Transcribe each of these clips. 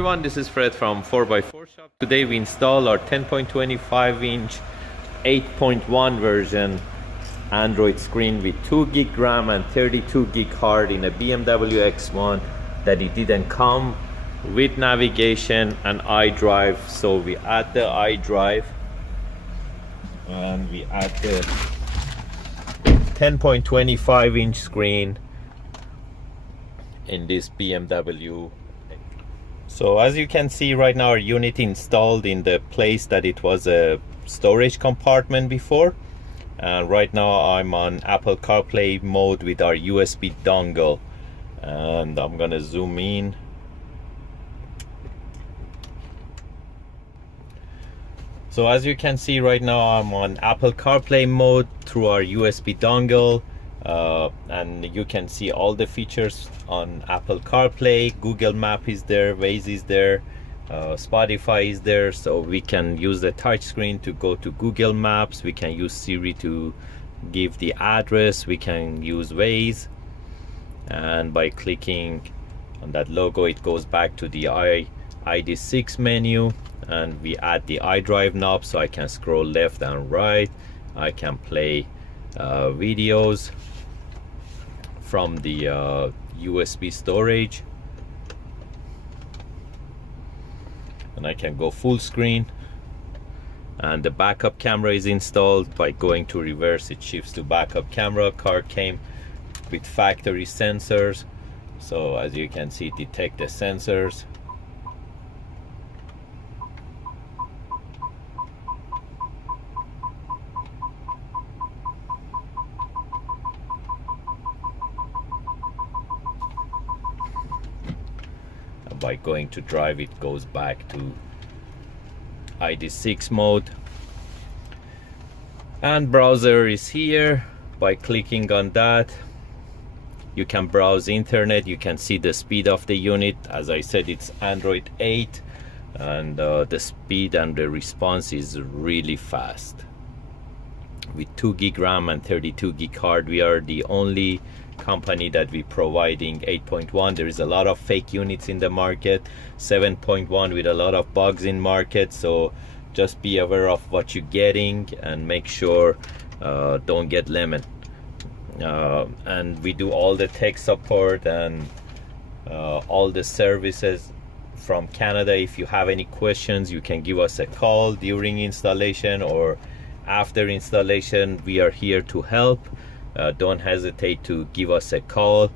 everyone, this is Fred from 4x4 Shop. Today we install our 10.25 inch 8.1 version Android screen with 2 gig RAM and 32 gig hard in a BMW X1 that it didn't come with navigation and iDrive. So we add the iDrive and we add the 10.25 inch screen in this BMW. So as you can see right now, our unit installed in the place that it was a storage compartment before, and right now I'm on Apple Carplay mode with our USB dongle, and I'm gonna zoom in. So as you can see right now, I'm on Apple CarPlay mode through our USB dongle, and you can see all the features on Apple CarPlay. Google Map is there, Waze is there, Spotify is there, so we can use the touch screen to go to Google Maps. We can use Siri to give the address. We can use Waze, and by clicking on that logo it goes back to the ID6 menu, and we add the iDrive knob so I can scroll left and right. I can play videos from the USB storage, and I can go full screen, and the backup camera is installed. By going to reverse, it shifts to backup camera. Car came with factory sensors, so as you can see, detect the sensors. By going to drive, it goes back to ID6 mode, and browser is here. By clicking on that, you can browse internet. You can see the speed of the unit. As I said, it's Android 8, and the speed and the response is really fast. With 2 gig RAM and 32 gig hard, we are the only company that we providing 8.1. There is a lot of fake units in the market, 7.1 with a lot of bugs in market, so just be aware of what you're getting and make sure don't get lemon. And we do all the tech support and all the services from Canada. If you have any questions, you can give us a call during installation or after installation. We are here to help. Don't hesitate to give us a call.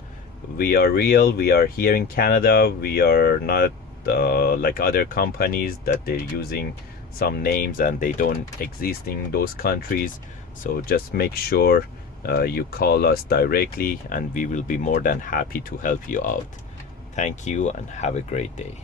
We are real. We are here in Canada. We are not like other companies that they're using some names and they don't exist in those countries. So just make sure you call us directly, and we will be more than happy to help you out. Thank you and have a great day.